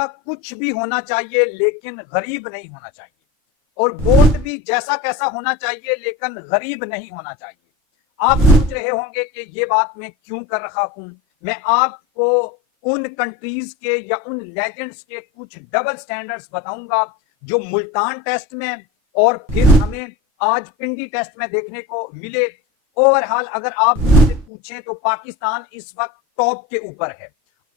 बंगला कुछ भी होना चाहिए लेकिन गरीब नहीं होना चाहिए, और बोर्ड भी जैसा कैसा होना चाहिए लेकिन गरीब नहीं होना चाहिए। आप सोच रहे होंगे कि ये बात मैं क्यों कर रहा हूं। मैं आपको उन कंट्रीज के या उन लेजेंड्स के कुछ डबल स्टैंडर्ड्स बताऊंगा जो मुल्तान टेस्ट में और फिर हमें आज पिंडी टेस्ट में देखने को मिले। ओवरऑल अगर आप मुझसे पूछें तो पाकिस्तान इस वक्त टॉप के ऊपर है।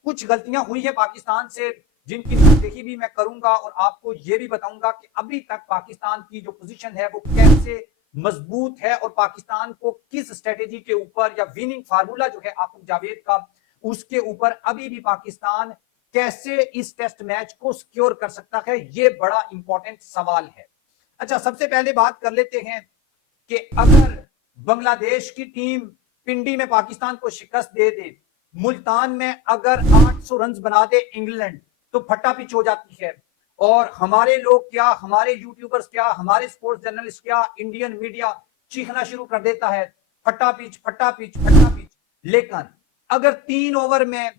कुछ गलतियां हुई है पाकिस्तान से जिनकी देखी भी मैं करूंगा, और आपको यह भी बताऊंगा कि अभी तक पाकिस्तान की जो पोजीशन है वो कैसे मजबूत है, और पाकिस्तान को किस स्ट्रेटेजी के ऊपर या विनिंग फार्मूला जो है आकिब जावेद का, उसके ऊपर अभी भी पाकिस्तान कैसे इस टेस्ट मैच को सिक्योर कर सकता है। यह बड़ा इंपॉर्टेंट सवाल है। अच्छा, सबसे पहले बात कर लेते हैं कि अगर बांग्लादेश की टीम पिंडी में पाकिस्तान को शिकस्त दे दे, मुल्तान में अगर 800 रन बना दे इंग्लैंड, तो फटा पिच हो जाती है। और हमारे लोग क्या, हमारे यूट्यूबर्स क्या, हमारे स्पोर्ट्स जर्नलिस्ट क्या, इंडियन मीडिया चीखना शुरू कर देता है फटा पिच फटा पिच फटा पिच। लेकिन अगर 3 ओवर में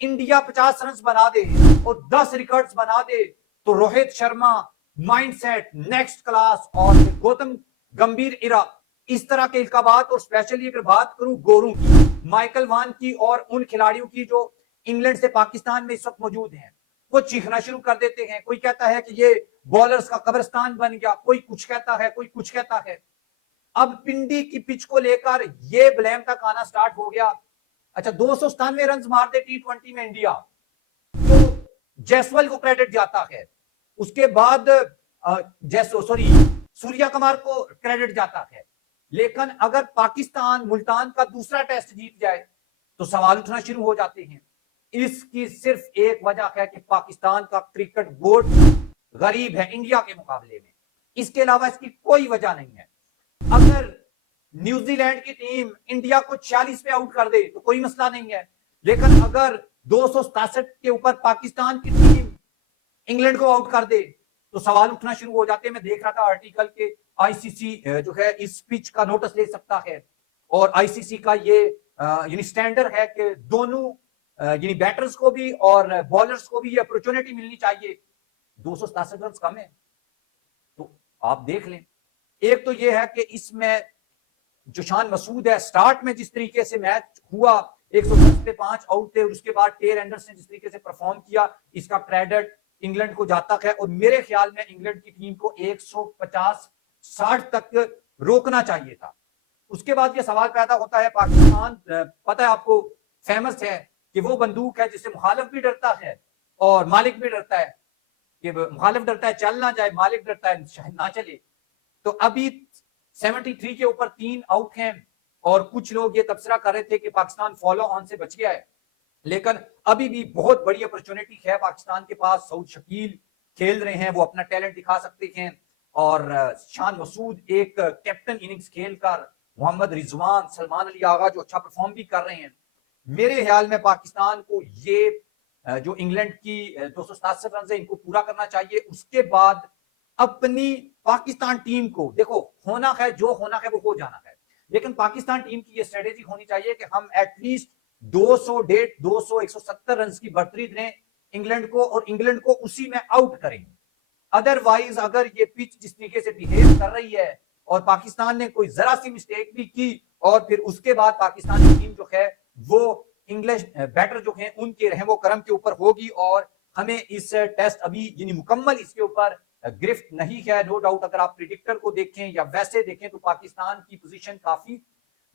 इंडिया 50 रन बना दे और 10 रिकॉर्ड्स बना दे, तो Rohit Sharma mindset next class, और गौतम गंभीर इरा, इस तरह के इल्काबात, और स्पेशली अगर बात करूं गोरों की, माइकल वान की और उन खिलाड़ियों की जो इंग्लैंड से पाकिस्तान में इस वक्त मौजूद हैं, वो चीखना शुरू कर देते हैं। कोई कहता है कि ये बॉलर्स का कब्रिस्तान बन गया, कोई कुछ कहता है, कोई कुछ कहता है। अब पिंडी की पिच को लेकर ये ब्लेम तक आना स्टार्ट हो गया। अच्छा, 297 रन मार दे T20 में इंडिया, तो जैसवाल को क्रेडिट जाता है। उसके बाद सूर्या कुमार को क्रेडिट जाता है। लेकिन अगर पाकिस्तान मुल्तान का दूसरा टेस्ट जीत जाए तो सवाल उठना शुरू हो जाते हैं। इसकी सिर्फ एक वजह है कि पाकिस्तान का क्रिकेट बोर्ड गरीब है इंडिया के मुकाबले में, इसके अलावा इसकी कोई वजह नहीं है। अगर न्यूजीलैंड की टीम इंडिया को 46 पे आउट कर दे तो कोई मसला नहीं है, लेकिन अगर 267 के ऊपर पाकिस्तान की टीम इंग्लैंड को आउट कर दे तो सवाल उठना शुरू हो जाते हैं। मैं देख रहा था आर्टिकल के आईसीसी जो है इस पिच का नोटिस ले सकता है, और आईसीसी का ये यानी स्टैंडर्ड है कि दोनों यानी बैटर्स को भी और बॉलर्स को भी ये अपॉर्चुनिटी मिलनी चाहिए। 267 रन कम है, तो आप देख लें। एक तो ये है कि इसमें जोशान मसूद है, स्टार्ट में जिस तरीके से मैच हुआ 110 पे 5 आउट थे, और उसके बाद टेर एंडरसन जिस तरीके से परफॉर्म किया, इसका क्रेडिट इंग्लैंड को जाता है। और मेरे ख्याल में इंग्लैंड की टीम को 150-60 तक रोकना चाहिए था। उसके बाद ये सवाल पैदा होता है, पाकिस्तान पता है आपको फेमस है कि वो बंदूक है जिससे मुखालिफ भी डरता है और मालिक भी डरता है, कि मुखालिफ डरता है चल ना जाए, मालिक डरता है शायद ना चले। तो अभी 73 के ऊपर 3 आउट हैं, और कुछ लोग ये तबसरा कर रहे थे कि पाकिस्तान फॉलो ऑन से बच गया है, लेकिन अभी भी बहुत बड़ी अपॉर्चुनिटी है पाकिस्तान के पास। सऊद शकील खेल रहे हैं, वो अपना टैलेंट दिखा सकते हैं, और शान मसूद एक कैप्टन इनिंग्स खेलकर, मोहम्मद रिजवान, सलमान अली आगा जो अच्छा परफॉर्म भी कर रहे हैं। मेरे ख्याल में पाकिस्तान को ये जो इंग्लैंड की 267 रन है इनको पूरा करना चाहिए। उसके बाद अपनी पाकिस्तान टीम को, देखो होना है जो होना है वो हो जाना है, लेकिन पाकिस्तान टीम की ये स्ट्रेटेजी होनी चाहिए कि हम एटलीस्ट 200, 150, 200, 170 रन की बढ़तरी दें इंग्लैंड को, और इंग्लैंड को उसी में आउट करें। अदरवाइज अगर ये पिच जिस तरीके से बिहेव कर रही है और पाकिस्तान ने कोई जरा सी मिस्टेक भी की, और फिर उसके बाद पाकिस्तानी टीम जो है वो इंग्लिश बैटर जो है उनके रहमो करम के ऊपर होगी, और हमें इस टेस्ट अभी यानी मुकम्मल इसके ऊपर गिरफ्त नहीं है। नो डाउट अगर आप प्रिडिक्टर को देखें या वैसे देखें तो पाकिस्तान की पोजीशन काफी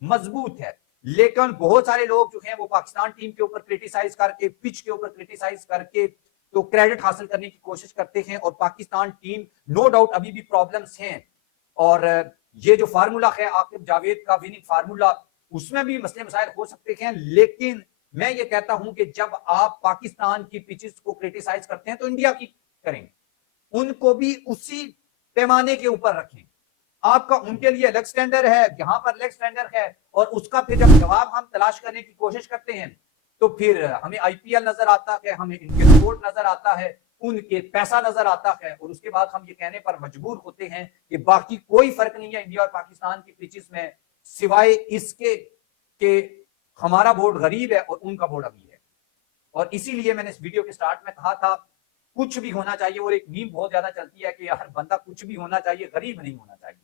मजबूत है, लेकिन बहुत सारे लोग जो हैं वो पाकिस्तान टीम के ऊपर क्रिटिसाइज करके, पिच के ऊपर क्रिटिसाइज करके तो क्रेडिट हासिल करने की कोशिश करते हैं। और पाकिस्तान टीम नो डाउट अभी भी प्रॉब्लम्स हैं, और ये जो फार्मूला है आकिब जावेद का विनिंग फार्मूला, उसमें भी मसले मसाइल हो सकते हैं। लेकिन मैं ये कहता हूं कि जब आप पाकिस्तान की पिचेस को क्रिटिसाइज करते हैं तो इंडिया की करें, उनको भी उसी पैमाने के ऊपर रखें। आपका उनके लिए अलग स्टैंडर्ड है, यहां पर अलग स्टैंडर्ड है, और उसका फिर जब जवाब हम तलाश करने की कोशिश करते हैं तो फिर हमें आईपीएल नजर आता है, हमें इनके स्पोर्ट नजर आता है, उनके पैसा नजर आता है, और उसके बाद हम ये कहने पर मजबूर होते हैं कि बाकी कोई फर्क नहीं है इंडिया और पाकिस्तान की पिचेस में, सिवाय इसके कि हमारा बोर्ड गरीब है और उनका बोर्ड अमीर है। और इसीलिए मैंने इस वीडियो के स्टार्ट में कहा था कुछ भी होना चाहिए, और एक मीम बहुत ज्यादा चलती है कि यार बंदा कुछ भी होना चाहिए, गरीब नहीं होना चाहिए।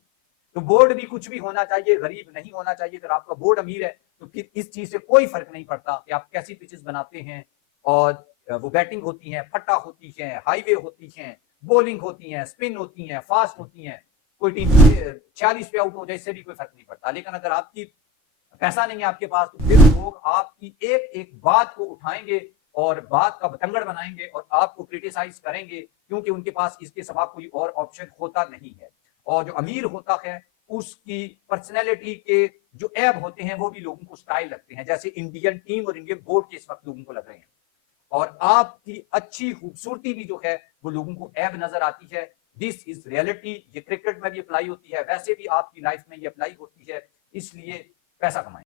तो बोर्ड भी कुछ भी होना चाहिए, गरीब नहीं होना चाहिए। अगर आपका बोर्ड अमीर है तो फिर इस चीज से कोई फर्क नहीं पड़ता कि आप कैसी पिचेस बनाते हैं, और वो बैटिंग होती है, फट्टा होती है, हाईवे होती है, बॉलिंग होती है, स्पिन होती है, फास्ट होती है। कोई टीम 46 पे आउट हो जाए, इससे भी कोई फर्क नहीं पड़ता। लेकिन अगर आपकी पैसा नहीं है आपके पास, तो फिर लोग आपकी एक एक बात को उठाएंगे और बात का बतंगड़ बनाएंगे और आपको क्रिटिसाइज करेंगे, क्योंकि उनके पास इसके सिवा कोई और ऑप्शन होता नहीं है। और जो अमीर होता है उसकी पर्सनैलिटी के जो ऐब होते हैं वो भी लोगों को स्टाइल लगते हैं, जैसे इंडियन टीम और इंडियन बोर्ड के इस वक्त लोगों को लग रहे हैं। और आपकी अच्छी खूबसूरती भी जो है वो लोगों को ऐब नजर आती है। This is reality. ये क्रिकेट में भी अप्लाई होती है, वैसे भी आपकी लाइफ में ये अप्लाई होती है। इसलिए पैसा कमाएं।